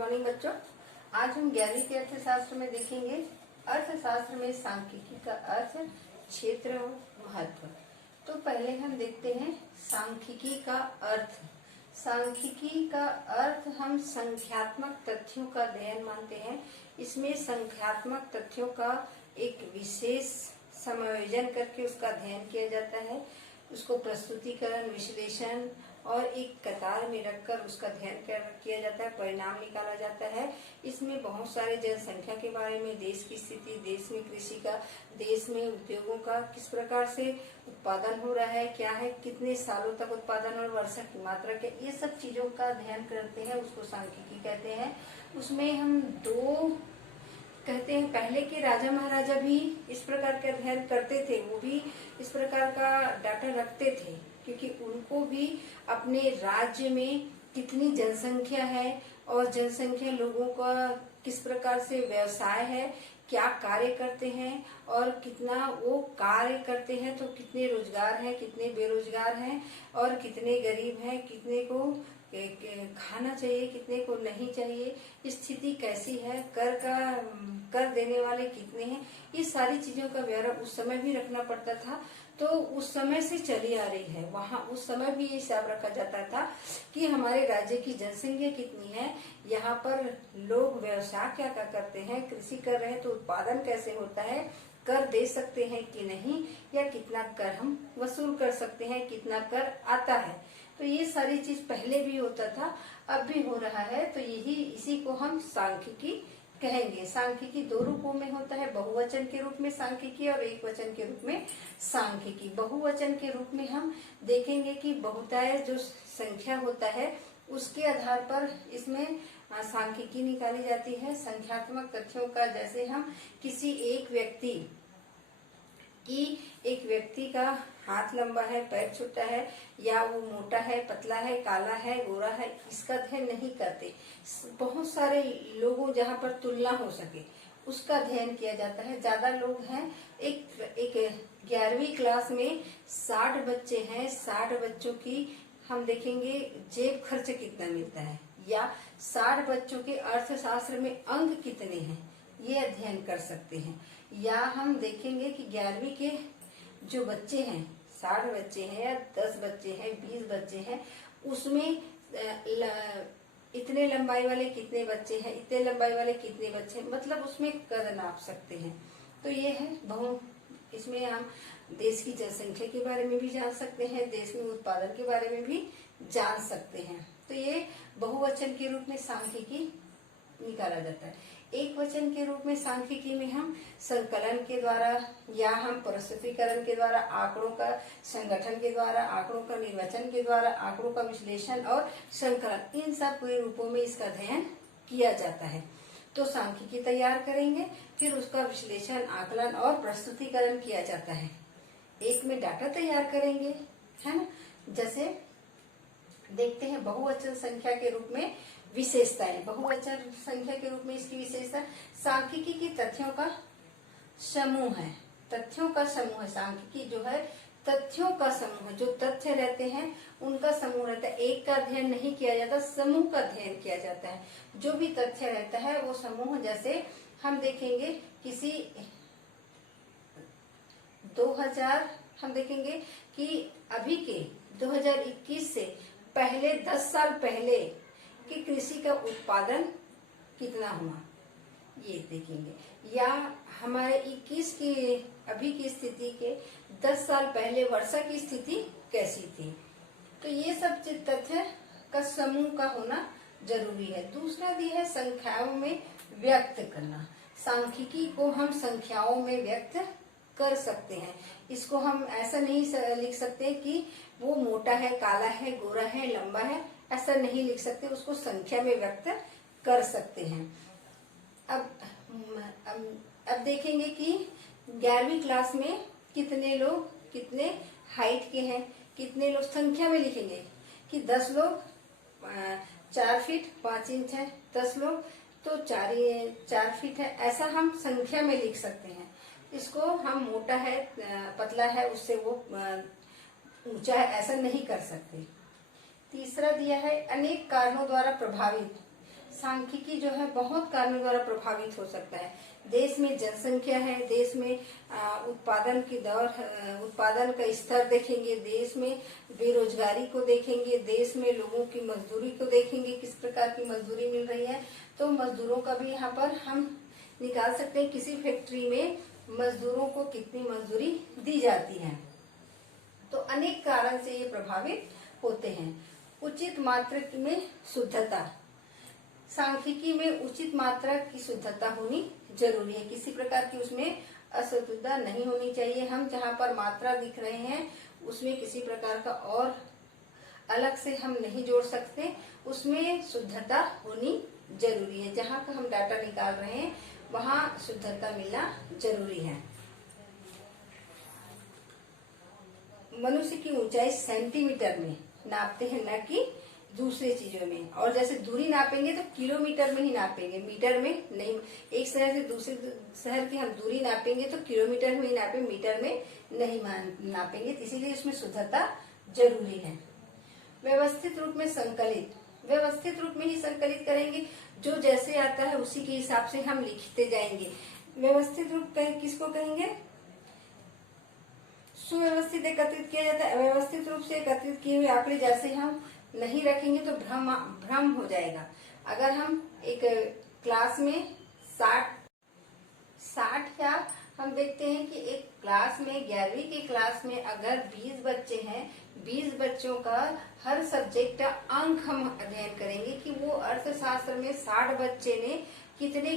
Morning बच्चों। आज हम 11वीं के अर्थशास्त्र में देखेंगे अर्थशास्त्र में सांख्यिकी का अर्थ, क्षेत्र और महत्व। तो पहले हम देखते हैं सांख्यिकी का अर्थ। सांख्यिकी का अर्थ हम संख्यात्मक तथ्यों का अध्ययन मानते हैं। इसमें संख्यात्मक तथ्यों का एक विशेष समायोजन करके उसका अध्ययन किया जाता है। उसको प्रस्तुतिकरण, विश्लेषण और एक कतार में रखकर उसका अध्ययन किया जाता है, परिणाम निकाला जाता है। इसमें बहुत सारे जनसंख्या के बारे में, देश की स्थिति, देश में कृषि का, देश में उद्योगों का किस प्रकार से उत्पादन हो रहा है, क्या है, कितने सालों तक उत्पादन और वर्षा की मात्रा क्या, ये सब चीजों का अध्ययन करते हैं, उसको सांख्यिकी कहते हैं। उसमें हम दो कहते हैं, पहले के राजा महाराजा भी इस प्रकार के अध्ययन करते थे, वो भी इस प्रकार का डाटा रखते थे, क्योंकि उनको भी अपने राज्य में कितनी जनसंख्या है और जनसंख्या लोगों का किस प्रकार से व्यवसाय है, क्या कार्य करते हैं और कितना वो कार्य करते हैं तो कितने रोजगार हैं, कितने बेरोजगार हैं और कितने गरीब हैं, कितने को खाना चाहिए, कितने को नहीं चाहिए, स्थिति कैसी है, कर देने वाले कितने हैं, ये सारी चीजों का ब्यौरा उस समय भी रखना पड़ता था। तो उस समय से चली आ रही है, वहाँ उस समय भी ये हिसाब रखा जाता था कि हमारे राज्य की जनसंख्या कितनी है, यहाँ पर लोग व्यवसाय क्या क्या करते हैं, कृषि कर रहे हैं तो उत्पादन कैसे होता है, कर दे सकते हैं कि नहीं, या कितना कर हम वसूल कर सकते हैं, कितना कर आता है। तो ये सारी चीज पहले भी होता था, अब भी हो रहा है। तो इसी को हम सांख्यिकी कहेंगे। सांख्यिकी दो रूपों में होता है, बहुवचन के रूप में सांख्यिकी और एक वचन के रूप में सांख्यिकी। बहुवचन के रूप में हम देखेंगे कि बहुतायी जो संख्या होता है उसके आधार पर इसमें सांख्यिकी निकाली जाती है। संख्यात्मक तथ्यों का, जैसे हम किसी एक व्यक्ति का हाथ लंबा है, पैर छोटा है, या वो मोटा है, पतला है, काला है, गोरा है, इसका अध्ययन नहीं करते। बहुत सारे लोगों जहाँ पर तुलना हो सके उसका अध्ययन किया जाता है। ज्यादा लोग हैं, एक 11वीं क्लास में 60 बच्चे हैं, 60 बच्चों की हम देखेंगे जेब खर्च कितना मिलता है, या 60 बच्चों के अर्थशास्त्र में अंक कितने हैं, ये अध्ययन कर सकते हैं। या हम देखेंगे कि 11वीं के जो बच्चे हैं, 60 बच्चे हैं या 10 बच्चे हैं, 20 बच्चे हैं, उसमें इतने लंबाई वाले कितने बच्चे हैं, इतने लंबाई वाले कितने बच्चे हैं, मतलब उसमें कद नाप सकते हैं। तो ये है इसमें हम देश की जनसंख्या के बारे में भी जान सकते हैं, देश में उत्पादन के बारे में भी जान सकते हैं। तो ये बहुवचन के रूप में सांख्यिकी निकाला जाता है। एक वचन के रूप में सांख्यिकी में हम संकलन के द्वारा या हम प्रस्तुतिकरण के द्वारा, आंकड़ों का संगठन के द्वारा, आंकड़ों का निर्वचन के द्वारा, आंकड़ों का विश्लेषण और संकलन, इन सब के रूपों में इसका अध्ययन किया जाता है। तो सांख्यिकी तैयार करेंगे, फिर उसका विश्लेषण, आकलन और प्रस्तुतिकरण किया जाता है। एक में डाटा तैयार करेंगे, है ना। जैसे देखते हैं बहुवचन संख्या के रूप में विशेषताएं। बहुवचन संख्या के रूप में इसकी विशेषता, सांख्यिकी की तथ्यों का समूह है। तथ्यों का समूह है। सांख्यिकी जो है तथ्यों का समूह है, जो तथ्य रहते हैं उनका समूह रहता है। एक का अध्ययन नहीं किया जाता, समूह का अध्ययन किया जाता है। जो भी तथ्य रहता है वो समूह, जैसे हम देखेंगे किसी 2000 हम देखेंगे कि अभी के 2021 से पहले 10 साल पहले कि कृषि का उत्पादन कितना हुआ, ये देखेंगे। या हमारे 21 की अभी की स्थिति के 10 साल पहले वर्षा की स्थिति कैसी थी। तो ये सब तथ्य का समूह का होना जरूरी है। दूसरा भी है संख्याओं में व्यक्त करना। सांख्यिकी को हम संख्याओं में व्यक्त कर सकते हैं। इसको हम ऐसा नहीं लिख सकते कि वो मोटा है, काला है, गोरा है, लंबा है, ऐसा नहीं लिख सकते। उसको संख्या में व्यक्त कर सकते हैं। अब देखेंगे कि 11वीं क्लास में कितने लोग कितने हाइट के हैं, कितने लोग संख्या में लिखेंगे कि 10 लोग 4 फीट 5 इंच है, 10 लोग तो 4 फीट है, ऐसा हम संख्या में लिख सकते हैं। इसको हम मोटा है, पतला है, उससे वो ऊंचा है, ऐसा नहीं कर सकते। तीसरा दिया है अनेक कारणों द्वारा प्रभावित सांख्यिकी जो है बहुत कारणों द्वारा प्रभावित हो सकता है। देश में जनसंख्या है, देश में उत्पादन की दर, उत्पादन का स्तर देखेंगे, देश में बेरोजगारी को देखेंगे, देश में लोगों की मजदूरी को देखेंगे, किस प्रकार की मजदूरी मिल रही है। तो मजदूरों का भी यहाँ पर हम निकाल सकते हैं, किसी फैक्ट्री में मजदूरों को कितनी मजदूरी दी जाती है। तो अनेक कारण से ये प्रभावित होते हैं। उचित मात्रा में शुद्धता, सांख्यिकी में उचित मात्रा की शुद्धता होनी जरूरी है। किसी प्रकार की उसमें अशुद्धता नहीं होनी चाहिए। हम जहाँ पर मात्रा लिख रहे हैं उसमें किसी प्रकार का और अलग से हम नहीं जोड़ सकते, उसमें शुद्धता होनी जरूरी है। जहाँ का हम डाटा निकाल रहे हैं वहाँ शुद्धता मिलना जरूरी है। मनुष्य की ऊंचाई सेंटीमीटर में नापते हैं, न कि दूसरे चीजों में। और जैसे दूरी नापेंगे तो किलोमीटर में ही नापेंगे, मीटर में नहीं। एक शहर से दूसरे शहर की हम दूरी नापेंगे तो किलोमीटर में ही नापेंगे, मीटर में नहीं नापेंगे। इसीलिए इसमें शुद्धता जरूरी है। व्यवस्थित रूप में संकलित, व्यवस्थित रूप में ही संकलित करेंगे, जो जैसे आता है उसी के हिसाब से हम लिखते जाएंगे। व्यवस्थित रूप किसको कहेंगे? सुव्यवस्थित एकत्रित किया जाता है। व्यवस्थित रूप से एकत्रित किए हुए आंकड़े जैसे हम नहीं रखेंगे तो भ्रम हो जाएगा। अगर हम एक क्लास में 60 या हम देखते हैं कि एक क्लास में 11वीं की क्लास में अगर 20 बच्चे हैं, 20 बच्चों का हर सब्जेक्ट अंक हम अध्ययन करेंगे कि वो अर्थशास्त्र में 60 बच्चे ने कितने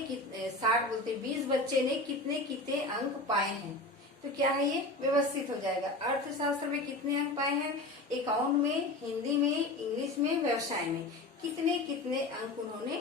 20 बच्चे ने कितने अंक पाए हैं। तो क्या है, ये व्यवस्थित हो जाएगा। अर्थशास्त्र में कितने अंक पाए हैं, अकाउंट में, हिंदी में, इंग्लिश में, व्यवसाय में कितने अंक उन्होंने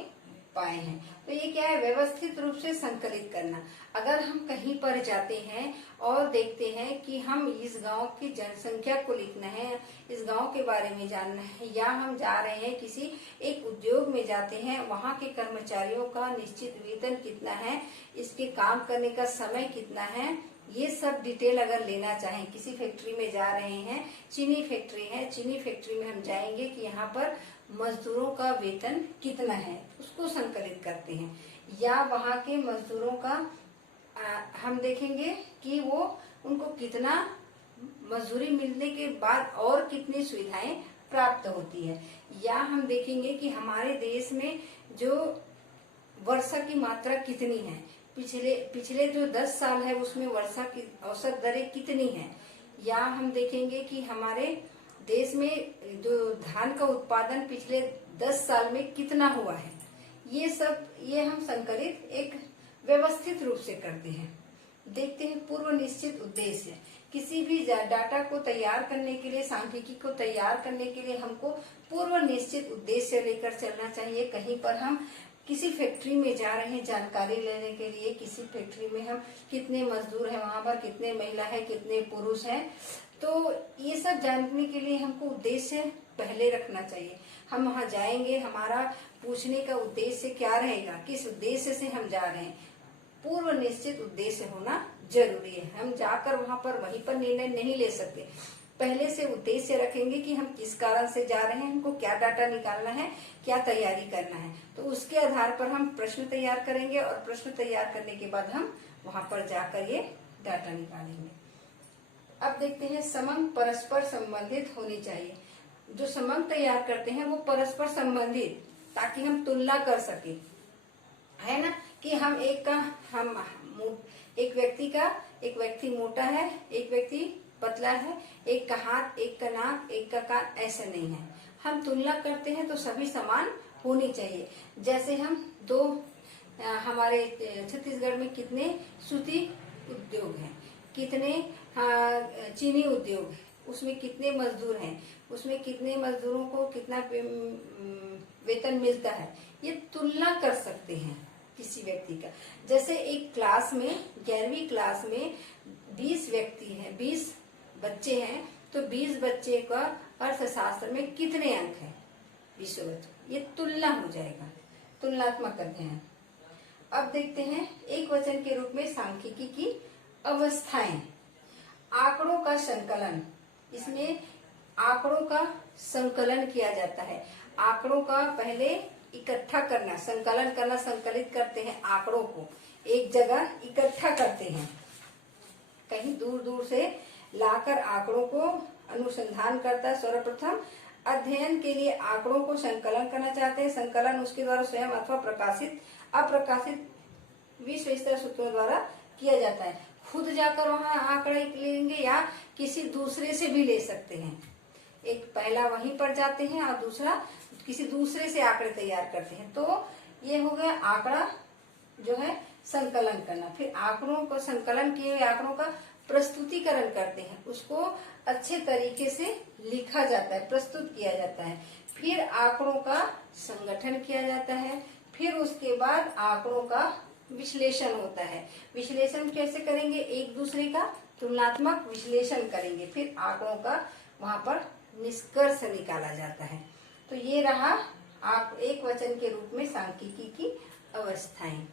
पाए हैं। तो ये क्या है, व्यवस्थित रूप से संकलित करना। अगर हम कहीं पर जाते हैं और देखते हैं कि हम इस गांव की जनसंख्या को लिखना है, इस गांव के बारे में जानना है, या हम जा रहे हैं किसी एक उद्योग में जाते हैं, वहां के कर्मचारियों का निश्चित वेतन कितना है, इसके काम करने का समय कितना है, ये सब डिटेल अगर लेना चाहें, किसी फैक्ट्री में जा रहे हैं, चीनी फैक्ट्री है, चीनी फैक्ट्री में हम जाएंगे कि यहाँ पर मजदूरों का वेतन कितना है, उसको संकलित करते हैं। या वहाँ के मजदूरों का हम देखेंगे कि वो उनको कितना मजदूरी मिलने के बाद और कितनी सुविधाएं प्राप्त होती है। या हम देखेंगे कि हमारे देश में जो वर्षा की मात्रा कितनी है, पिछले जो 10 साल है उसमें वर्षा की औसत दरें कितनी है। या हम देखेंगे कि हमारे देश में जो धान का उत्पादन पिछले 10 साल में कितना हुआ है। ये हम संकलित एक व्यवस्थित रूप से करते हैं। देखते हैं पूर्व निश्चित उद्देश्य। किसी भी डाटा को तैयार करने के लिए, सांख्यिकी को तैयार करने के लिए हमको पूर्व निश्चित उद्देश्य लेकर चलना चाहिए। कहीं पर हम किसी फैक्ट्री में जा रहे हैं जानकारी लेने के लिए, किसी फैक्ट्री में हम कितने मजदूर हैं, वहां पर कितने महिला है, कितने पुरुष हैं, तो ये सब जानने के लिए हमको उद्देश्य पहले रखना चाहिए। हम वहां जाएंगे, हमारा पूछने का उद्देश्य क्या रहेगा, किस उद्देश्य से हम जा रहे हैं, पूर्व निश्चित उद्देश्य होना जरूरी है। हम जाकर वहां पर वहीं पर निर्णय नहीं ले सकते। पहले से उद्देश्य रखेंगे कि हम किस कारण से जा रहे हैं, हमको क्या डाटा निकालना है, क्या तैयारी करना है, तो उसके आधार पर हम प्रश्न तैयार करेंगे और प्रश्न तैयार करने के बाद हम वहां पर जाकर ये डाटा निकालेंगे। अब देखते हैं समंग परस्पर संबंधित होनी चाहिए। जो समंग तैयार करते हैं वो परस्पर संबंधित, ताकि हम तुलना कर सके, है ना, कि हम एक व्यक्ति मोटा है, एक व्यक्ति पतला है, एक का हाथ, एक का नाक, एक का कान, ऐसा नहीं है। हम तुलना करते हैं तो सभी समान होनी चाहिए। जैसे हम हमारे छत्तीसगढ़ में कितने सूती उद्योग हैं, कितने चीनी उद्योग है, उसमें कितने मजदूर हैं, उसमें कितने मजदूरों को कितना वेतन मिलता है, ये तुलना कर सकते हैं किसी व्यक्ति का। जैसे एक क्लास में 11वीं क्लास में 20 व्यक्ति हैं, 20 बच्चे हैं, तो 20 बच्चे का अर्थशास्त्र में कितने अंक हैं, 20 बच्चे, ये तुलना हो जाएगा, तुलनात्मक अध्ययन। अब देखते हैं एक वचन के रूप में सांख्यिकी की अवस्थाएं। आंकड़ों का संकलन, इसमें आंकड़ों का संकलन किया जाता है। आंकड़ों का पहले इकट्ठा करना, संकलन करना, संकलित करते हैं आंकड़ों को, एक जगह इकट्ठा करते हैं, कहीं दूर दूर से लाकर आंकड़ों को अनुसंधान करता है। सर्वप्रथम अध्ययन के लिए आंकड़ों को संकलन करना चाहते हैं। संकलन उसके द्वारा स्वयं अथवा प्रकाशित अप्रकाशित विश्व स्तर सूत्रों द्वारा किया जाता है। खुद जाकर वहां आंकड़े लेंगे या किसी दूसरे से भी ले सकते हैं। एक पहला वहीं पर जाते हैं और दूसरा किसी दूसरे से आंकड़े तैयार करते हैं। तो ये हो गया आंकड़ा जो है संकलन करना। फिर आंकड़ों को संकलन किए हुए आंकड़ों का प्रस्तुतिकरण करते हैं, उसको अच्छे तरीके से लिखा जाता है, प्रस्तुत किया जाता है। फिर आंकड़ों का संगठन किया जाता है। फिर उसके बाद आंकड़ों का विश्लेषण होता है। विश्लेषण कैसे करेंगे? एक दूसरे का तुलनात्मक विश्लेषण करेंगे। फिर आंकड़ों का वहां पर निष्कर्ष निकाला जाता है। तो ये रहा एक वचन के रूप में सांख्यिकी की अवस्थाएं।